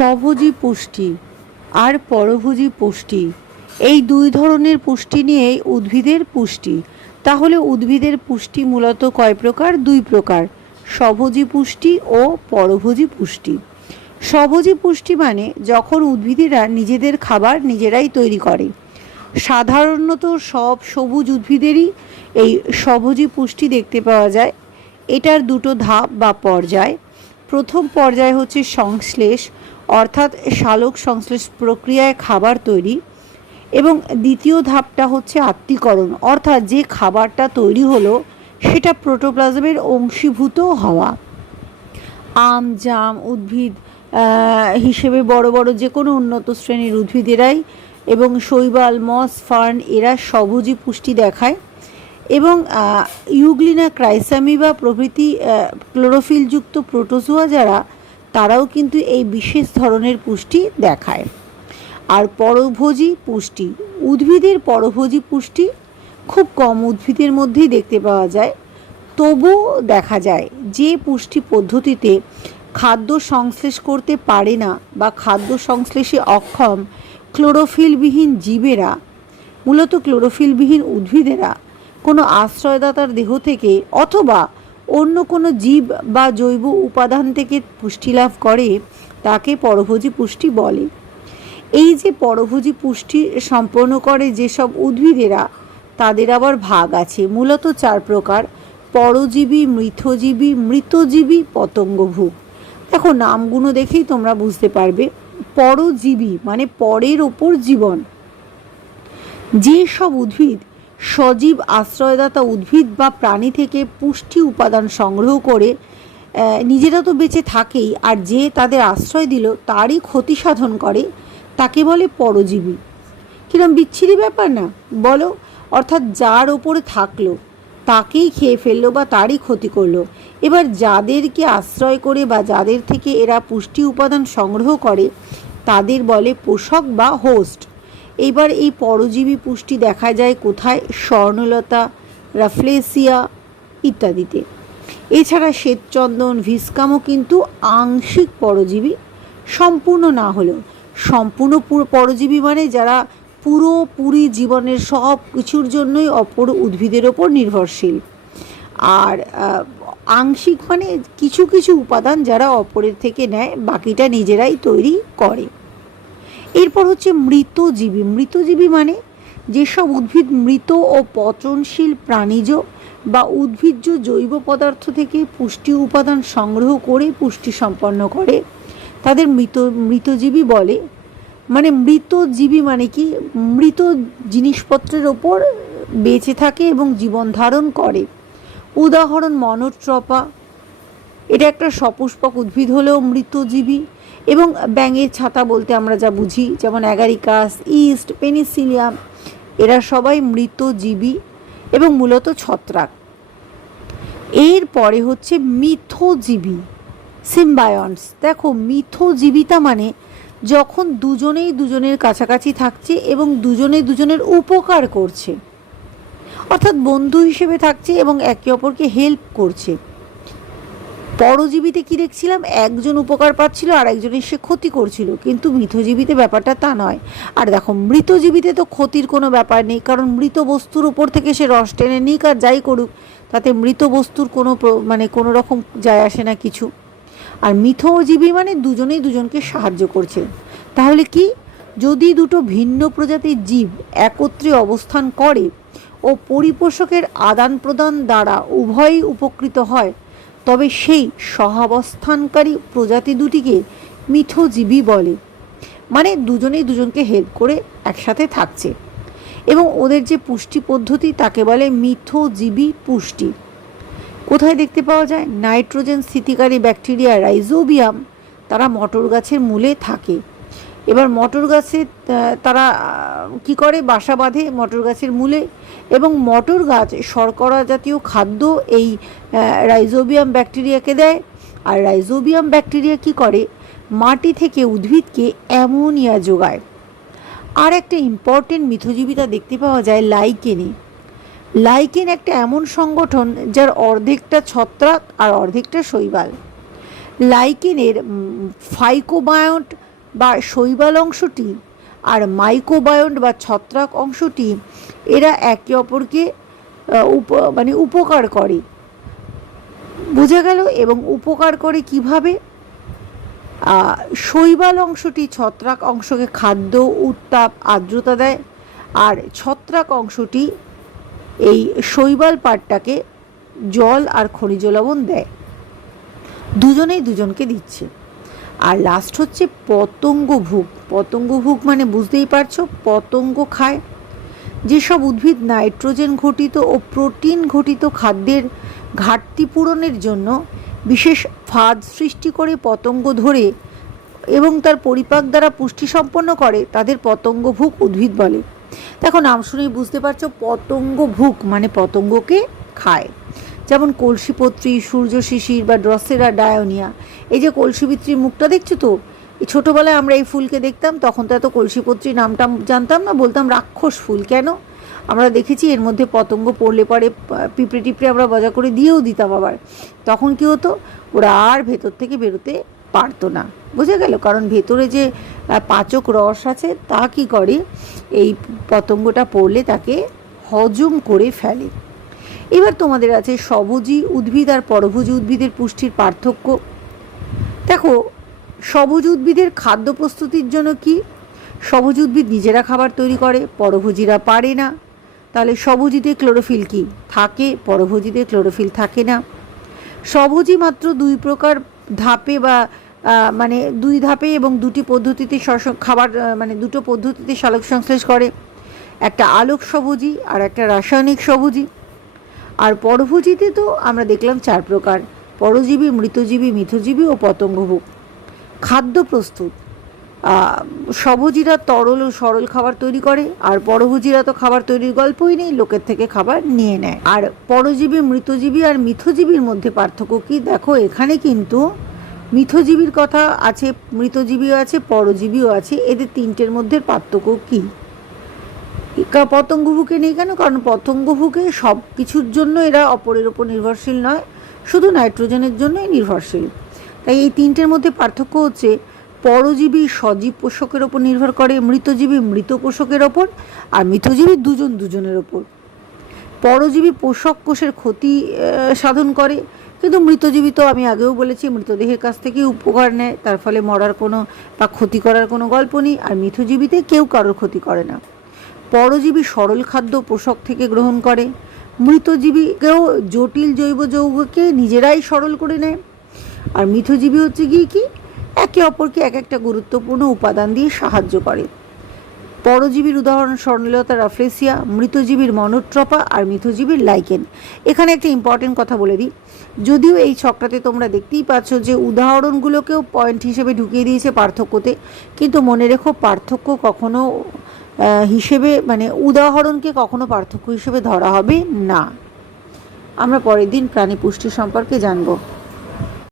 স্বভোজী পুষ্টি আর পরভোজী পুষ্টি। এই দুই ধরনের পুষ্টি নিয়েই উদ্ভিদের পুষ্টি। তাহলে উদ্ভিদের পুষ্টি মূলত কয় প্রকার? দুই প্রকার, স্বভোজী পুষ্টি ও পরভোজী পুষ্টি। স্বভোজী পুষ্টি মানে যখন উদ্ভিদেরা নিজেদের খাবার নিজেরাই তৈরি করে। সাধারণত সব সবুজ উদ্ভিদেরই এই স্বভোজী পুষ্টি দেখতে পাওয়া যায়। এটার দুটো ধাপ বা পর্যায়। প্রথম পর্যায় হচ্ছে সংশ্লেষ অর্থাৎ শালক সংশ্লেষ প্রক্রিয়ায় খাবার তৈরি এবং দ্বিতীয় ধাপটা হচ্ছে আত্মীকরণ। অর্থাৎ যে খাবারটা তৈরি হলো, সেটা প্রোটোপ্লাজমের অংশীভূত হওয়া। আম, জাম, উদ্ভিদ হিসেবে বড় বড় যে কোনো উন্নত শ্রেণির উদ্ভিদেরাই এবং শৈবাল, মস, ফার্ন, এরা সবুজই পুষ্টি দেখায় এবং ইউগ্লিনা ক্রাইসামিবা প্রভৃতি ক্লোরোফিলযুক্ত প্রোটোজোয়া যারা তারাও কিন্তু এই বিশেষ ধরনের পুষ্টি দেখায়। আর পরভোজী পুষ্টি, উদ্ভিদের পরভোজী পুষ্টি খুব কম উদ্ভিদের মধ্যেই দেখতে পাওয়া যায়। তবুও দেখা যায় যে পুষ্টি পদ্ধতিতে খাদ্য সংশ্লেষ করতে পারে না বা খাদ্য সংশ্লেষে অক্ষম ক্লোরোফিলবিহীন জীবেরা, মূলত ক্লোরোফিলবিহীন উদ্ভিদেরা কোনো আশ্রয়দাতার দেহ থেকে অথবা অন্য কোনো জীব বা জৈব উপাদান থেকে পুষ্টি লাভ করে, তাকে পরভোজী পুষ্টি বলে। এই যে পরভোজী পুষ্টি সম্পন্ন করে যেসব উদ্ভিদেরা, তাদের আবার ভাগ আছে। মূলত চার প্রকার, পরজীবী মৃতজীবী মৃতজীবী পতঙ্গভূক দেখো, নামগুলো দেখেই তোমরা বুঝতে পারবে। পরজীবী মানে পরের ওপর জীবন। যে সব উদ্ভিদ সজীব আশ্রয়দাতা উদ্ভিদ বা প্রাণী থেকে পুষ্টি উপাদান সংগ্রহ করে নিজেরা তো বেঁচে থাকেই, আর যে তাদের আশ্রয় দিল তারই ক্ষতি সাধন করে, তাকে বলে পরজীবী। কিরম বিচ্ছিরি ব্যাপার না, বলো, অর্থাৎ যার ওপরে থাকল, তাকেই খেয়ে ফেলল বা তারই ক্ষতি করল। এবার যাদেরকে আশ্রয় করে বা যাদের থেকে এরা পুষ্টি উপাদান সংগ্রহ করে, তাদের বলে পোষক বা হোস্ট এবার এই পরজীবী পুষ্টি দেখা যায় কোথায়? স্বর্ণলতা, রাফলেসিয়া ইত্যাদিতে। এছাড়া শ্বেতচন্দন, ভিসকামও কিন্তু আংশিক পরজীবী। সম্পূর্ণ না হলেও সম্পূর্ণ পরজীবী মানে যারা পুরোপুরি জীবনের সব কিছুর জন্যই অপর উদ্ভিদের ওপর নির্ভরশীল। আর আংশিক মানে কিছু কিছু উপাদান যারা অপরের থেকে নেয়, বাকিটা নিজেরাই তৈরি করে। এরপর হচ্ছে মৃতজীবী মৃতজীবী মানে যেসব উদ্ভিদ মৃত ও পচনশীল প্রাণীজ বা উদ্ভিজ্জ জৈব পদার্থ থেকে পুষ্টি উপাদান সংগ্রহ করে পুষ্টি সম্পন্ন করে, তাদের মৃত, মৃতজীবী বলে। মানে মৃতজীবী মানে কি? মৃত জিনিসপত্রের ওপর বেঁচে থাকে এবং জীবন ধারণ করে। উদাহরণ মনোট্রপা এটা একটা সপুষ্পক উদ্ভিদ হলেও মৃতজীবী এবং ব্যাঙের ছাতা বলতে আমরা যা বুঝি, যেমন অ্যাগারিকাস, ইস্ট পেনিসিলিয়াম এরা সবাই মৃতজীবী এবং মূলত ছত্রাক। এর পরে হচ্ছে মিথোজীবী সিম্বায়ন্স দেখো, মিথোজীবিতা মানে যখন দুজনেই দুজনের কাছাকাছি থাকছে এবং দুজনে দুজনের উপকার করছে। অর্থাৎ বন্ধু হিসেবে থাকছে এবং একে অপরকে হেল্প করছে। পরজীবীতে কি দেখছিলাম? একজন উপকার পাচ্ছিল আর একজনের সে ক্ষতি করছিল। কিন্তু মৃতজীবীতে ব্যাপারটা তা নয়। আর দেখো, মৃতজীবীতে তো ক্ষতির কোনো ব্যাপার নেই, কারণ মৃত বস্তুর উপর থেকে সে রস টেনে নিক আর যাই করুক, তাতে মৃত বস্তুর কোনো মানে কোনো রকম যায় আসে না কিছু। আর মিথজীবী মানে দুজনেই দুজনকে সাহায্য করছে। তাহলে কি? যদি দুটো ভিন্ন প্রজাতির জীব একত্রে অবস্থান করে ও পরিপোষকের আদান প্রদান দ্বারা উভয়ই উপকৃত হয় তবে সেই সহাবস্থানকারী প্রজাতি দুটিকে মিথজীবী বলে। মানে দুজনেই দুজনকে হেল্প করে একসাথে থাকছে। এবং ওদের যে পুষ্টি পদ্ধতি, তাকে বলে মিথজীবী পুষ্টি। কোথায় দেখতে পাওয়া যায়? নাইট্রোজেন স্থিতিকারী ব্যাকটেরিয়া রাইজোবিয়াম, তারা মটর গাছের মূলে থাকে। এবার মটর গাছে তারা কি করে? বাসা বাঁধে মটর গাছের মূলে এবং মটর গাছ শর্করা জাতীয় খাদ্য এই রাইজোবিয়াম ব্যাকটেরিয়াকে দেয়। আর রাইজোবিয়াম ব্যাকটেরিয়া কি করে? মাটি থেকে উদ্ভিদকে অ্যামোনিয়া যোগায়। আর একটা ইম্পর্টেন্ট মিথজীবিতা দেখতে পাওয়া যায় লাইকেনে। লাইকেন একটা এমন সংগঠন যার অর্ধেকটা ছত্রাক আর অর্ধেকটা শৈবাল। লাইকেনের ফাইকোবায়ন্ট বা শৈবাল অংশটি আর মাইক্রোবায়ন্ট বা ছত্রাক অংশটি এরা একে অপরকে উপ মানে উপকার করে। বোঝা গেল এবং উপকার করে কীভাবে? শৈবাল অংশটি ছত্রাক অংশকে খাদ্য, উত্তাপ, আর্দ্রতা দেয় আর ছত্রাক অংশটি এই শৈবাল পাটটাকে জল আর খনিজ লবণ দেয়। দুজনেই দুজনকে দিচ্ছে। আর লাস্ট হচ্ছে পতঙ্গভুক পতঙ্গভুক মানে বুঝতেই পারছ, পতঙ্গ খায়। যেসব উদ্ভিদ নাইট্রোজেন ঘটিত ও প্রোটিন ঘটিত খাদ্যের ঘাটতি পূরণের জন্য বিশেষ ফাঁদ সৃষ্টি করে পতঙ্গ ধরে এবং তার পরিপাক দ্বারা পুষ্টি সম্পন্ন করে, তাদের পতঙ্গভুক উদ্ভিদ বলে। দেখো, নাম শুনেই বুঝতে পারছ পতঙ্গভুক মানে পতঙ্গকে খায়। যেমন কলসিপত্রী, সূর্য শিশির বা ড্রসেরা ডায়োনিয়া। এই যে কলসিপিত্রীর মুখটা দেখছ তো? এই ছোটোবেলায় আমরা এই ফুলকে দেখতাম, তখন তো এত কলসিপত্রী নামটা জানতাম না, বলতাম রাক্ষস ফুল। কেন? আমরা দেখেছি এর মধ্যে পতঙ্গ পড়লে পরে পিঁপড়ে টিপড়ে আমরা মজা করে দিয়েও দিতাম আবার। তখন কি হতো? ওরা আর ভেতর থেকে বেরোতে পারতো না। বোঝা গেল? কারণ ভেতরে যে পাচক রস আছে, তা কি করে? এই পতঙ্গটা পড়লে তাকে হজম করে ফেলে। এবার তোমাদের আছে সবুজি উদ্ভিদ আর পরভোজী উদ্ভিদের পুষ্টির পার্থক্য। দেখো, সবুজ উদ্ভিদের খাদ্য প্রস্তুতির জন্য কি? সবুজ উদ্ভিদ নিজেরা খাবার তৈরি করে, পরভোজীরা পারে না। তাহলে সবুজিতে ক্লোরোফিল কি? থাকে, পরভোজীতে ক্লোরোফিল থাকে না। সবুজই মাত্র দুই প্রকার ধাপে বা মানে দুই ধাপে এবং দুটি পদ্ধতিতে খাবার মানে দুটো পদ্ধতিতে সালোক সংশ্লেষ করে। একটা আলোক সবুজি আর একটা রাসায়নিক সবুজি। আর পরভোজীতে তো আমরা দেখলাম চার প্রকার, পরজীবী, মৃতজীবী, মিথজীবী ও পতঙ্গভোগ। খাদ্য প্রস্তুত। সবুজিরা তরল ও সরল খাবার তৈরি করে, আর পরভোজীরা তো খাবার তৈরির গল্পই নেই, লোকের থেকে খাবার নিয়ে নেয়। আর পরজীবী, মৃতজীবী আর মিথজীবীর মধ্যে পার্থক্য কি? দেখো, এখানে কিন্তু মিথজীবীর কথা আছে, মৃতজীবীও আছে, পরজীবীও আছে, এদের তিনটের মধ্যে পার্থক্য কা- পতঙ্গভুকে নেই কেন? কারণ পতঙ্গভুকে সব কিছুর জন্য এরা অপরের ওপর নির্ভরশীল নয়। শুধু নাইট্রোজেনের জন্যই নির্ভরশীল। তাই এই তিনটের মধ্যে পার্থক্য হচ্ছে, পরজীবী সজীব পোষকের ওপর নির্ভর করে, মৃতজীবী মৃত পোষকের ওপর, আর মৃতজীবী দুজন দুজনের ওপর। পরজীবী পোষক কোষের ক্ষতি সাধন করে, কিন্তু মৃতজীবী তো আমি আগেও বলেছি, মৃতদেহের কাছ থেকে উপকার নেয়, তার ফলে মরার কোনো বা ক্ষতি করার কোনো গল্প নেই, আর মিথজীবীতে কেউ কারোর ক্ষতি করে না। পরজীবী সরল খাদ্য পোষক থেকে গ্রহণ করে। মৃতজীবীকেও জটিল জৈব যৌগকে নিজেরাই সরল করে নেয়। আর মিথজীবী হচ্ছে গিয়ে কি? একে অপরকে এক একটা গুরুত্বপূর্ণ উপাদান দিয়ে সাহায্য করে। পরজীবীর উদাহরণ স্বর্ণলতা রাফ্লেসিয়া মৃতজীবীর মনোট্রপা আর মিথজীবীর লাইকেন এখানে একটা ইম্পর্টেন্ট কথা বলে দিই। যদিও এই ছকটাতে তোমরা দেখতেই পাচ্ছ যে উদাহরণগুলোকেও পয়েন্ট হিসেবে ঢুকিয়ে দিয়েছে পার্থক্যতে, কিন্তু মনে রেখো পার্থক্য কখনো হিসেবে মানে উদাহরণকে কখনো পার্থক্য হিসেবে ধরা হবে না। আমরা পরের দিন প্রাণী পুষ্টি সম্পর্কে জানব।